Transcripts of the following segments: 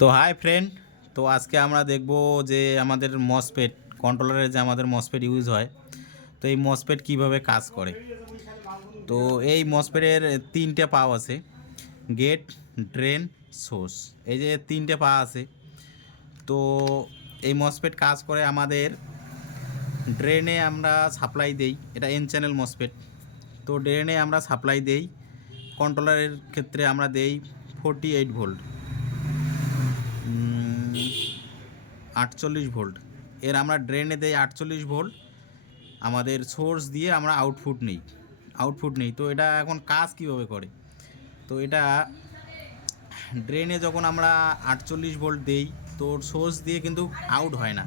তো hi friend তো আজকে আমরা দেখব যে আমাদের মসপেট কন্ট্রোলারে যে আমাদের মসপেট ইউজ হয়, তো এই মসপেট কীভাবে কাজ করে? তো এই মসপেটের তিনটে পা আছে গেট ড্রেন সোর্স এই যে তিনটে পা আছে, তো এই মসপেট কাজ করে আমাদের ড্রেনে আমরা সাপ্লাই দেই, এটা এন চ্যানেল মসপেট তো ড্রেনে আমরা সাপ্লাই দেই কন্ট্রোলারের ক্ষেত্রে আমরা দেই ফোরটি এইট ভোল্ট আটচল্লিশ ভোল্ট। এর আমরা ড্রেনে দেই আটচল্লিশ ভোল্ট। আমাদের সোর্স দিয়ে আমরা আউটপুট নেই। আউটপুট নেই। তো এটা এখন কাজ কীভাবে করে? তো এটা ড্রেনে যখন আমরা আটচল্লিশ ভোল্ট দেই, তো সোর্স দিয়ে কিন্তু আউট হয় না।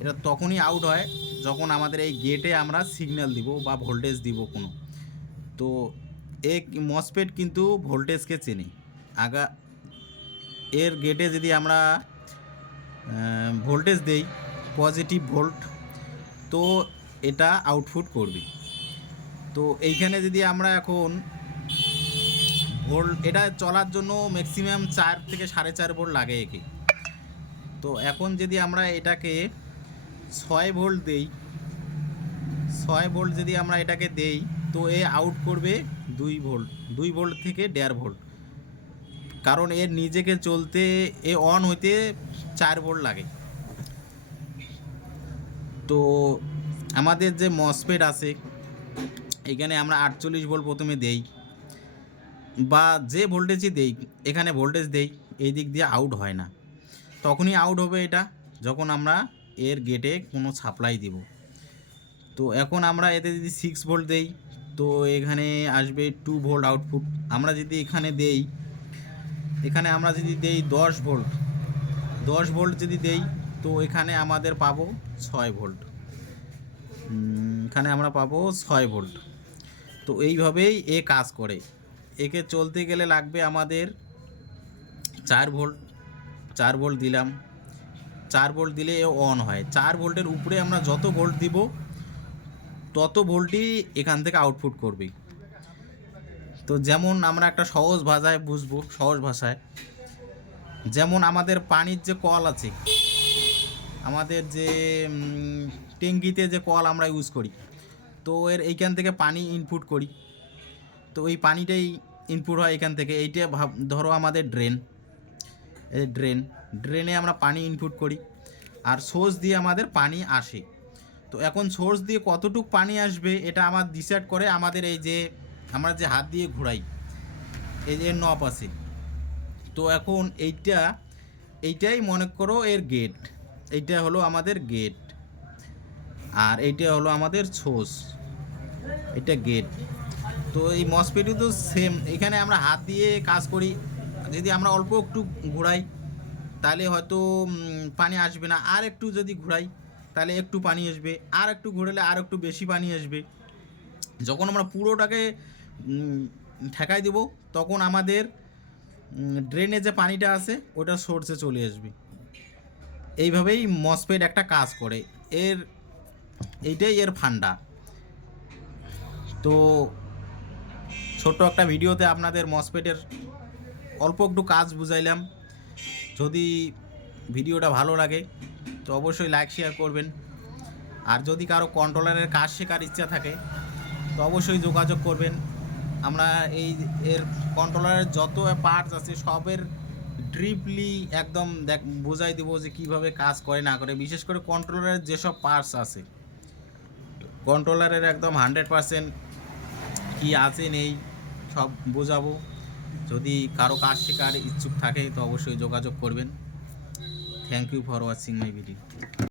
এটা তখনই আউট হয় যখন আমাদের এই গেটে আমরা সিগন্যাল দিব বা ভোল্টেজ দিব কোনো। তো এই মসপেট কিন্তু ভোল্টেজকে চেনে। আগা, এর গেটে যদি আমরা ভোল্টেজ দেই পজিটিভ ভোল্ট তো এটা আউটপুট করবে। তো এইখানে যদি আমরা এখন ভোল্ট এটা চলার জন্য ম্যাক্সিমাম চার থেকে সাড়ে চার ভোল্ট লাগে একে। তো এখন যদি আমরা এটাকে ছয় ভোল্ট দেই, ছয় ভোল্ট যদি আমরা এটাকে দেই, তো এ আউট করবে দুই ভোল্ট দুই ভোল্ট থেকে দেড় ভোল্ট কারণ এর নিজেকে চলতে, এ অন হইতে চার ভোল্ট লাগে। তো আমাদের যে মসপেট আছে, এখানে আমরা আটচল্লিশ ভোল্ট প্রথমে দেই বা যে ভোল্টেজই দেই, এখানে ভোল্টেজ দেই, এই দিক দিয়ে আউট হয় না। তখনই আউট হবে এটা যখন আমরা এর গেটে কোনো সাপ্লাই দিব। তো এখন আমরা এতে যদি সিক্স ভোল্ট দেই, তো এখানে আসবে টু ভোল্ট আউটপুট আমরা যদি এখানে দেই, এখানে আমরা যদি দেই দশ ভোল্ট দশ ভোল্ট যদি দেই, তো এখানে আমাদের পাবো ছয় ভোল্ট। এখানে আমরা পাবো ছয় ভোল্ট। তো এইভাবেই এ কাজ করে। একে চলতে গেলে লাগবে আমাদের চার ভোল্ট। চার ভোল্ট দিলাম। চার ভোল্ট দিলে এ অন হয়। চার ভোল্টের উপরে আমরা যত ভোল্ট দিব, তত ভোল্টই এখান থেকে আউটপুট করবে। তো যেমন আমরা একটা সহজ ভাষায় বুঝব, সহজ ভাষায় যেমন আমাদের পানির যে কল আছে, আমাদের যে ট্যাঙ্কিতে যে কল আমরা ইউজ করি, তো এর এইখান থেকে পানি ইনপুট করি। তো ওই পানিটাই ইনপুট হয় এখান থেকে। এইটা ভাব, ধরো আমাদের ড্রেন এই ড্রেন ড্রেনে আমরা পানি ইনপুট করি আর সোর্স দিয়ে আমাদের পানি আসে। তো এখন সোর্স দিয়ে কতটুক পানি আসবে এটা আমার ডিসাইড করে আমাদের এই যে, আমরা যে হাত দিয়ে ঘোরাই, এই যে নব আছে তো এখন এইটা, এইটাই মনে করো এর গেট এইটা হলো আমাদের গেট আর এইটা হলো আমাদের সোর্স এটা গেট তো এই মসপিটি তো সেম এখানে আমরা হাত দিয়ে কাজ করি। যদি আমরা অল্প একটু ঘোরাই, তাহলে হয়তো পানি আসবে না। আর একটু যদি ঘোরাই, তাহলে একটু পানি আসবে। আর একটু ঘোরালে আর একটু বেশি পানি আসবে। যখন আমরা পুরোটাকে ঠেকাই দেব, তখন আমাদের ড্রেনে যে পানিটা আছে, ওটা সোর্সে চলে আসবে। এইভাবেই মসপেড একটা কাজ করে। এর, এইটাই এর ফান্ডা। তো ছোট্ট একটা ভিডিওতে আপনাদের মসপেটের অল্প একটু কাজ বুঝাইলাম। যদি ভিডিওটা ভালো লাগে, তো অবশ্যই লাইক শেয়ার করবেন। আর যদি কারও কন্ট্রোলারের কাজ শেখার ইচ্ছা থাকে, তো অবশ্যই যোগাযোগ করবেন। আমরা এই এর কন্ট্রোলারের যত পার্টস আছে, সবের ড্রিপলি একদম দেখ, বোঝাই দেবো যে কীভাবে কাজ করে, না করে। বিশেষ করে কন্ট্রোলারের যেসব পার্টস আছে কন্ট্রোলারের একদম হান্ড্রেড পারসেন্ট কী আছে, নেই, সব বোঝাবো। যদি কারও কাজ শেখার ইচ্ছুক থাকে, তো অবশ্যই যোগাযোগ করবেন। Thank you for watching my video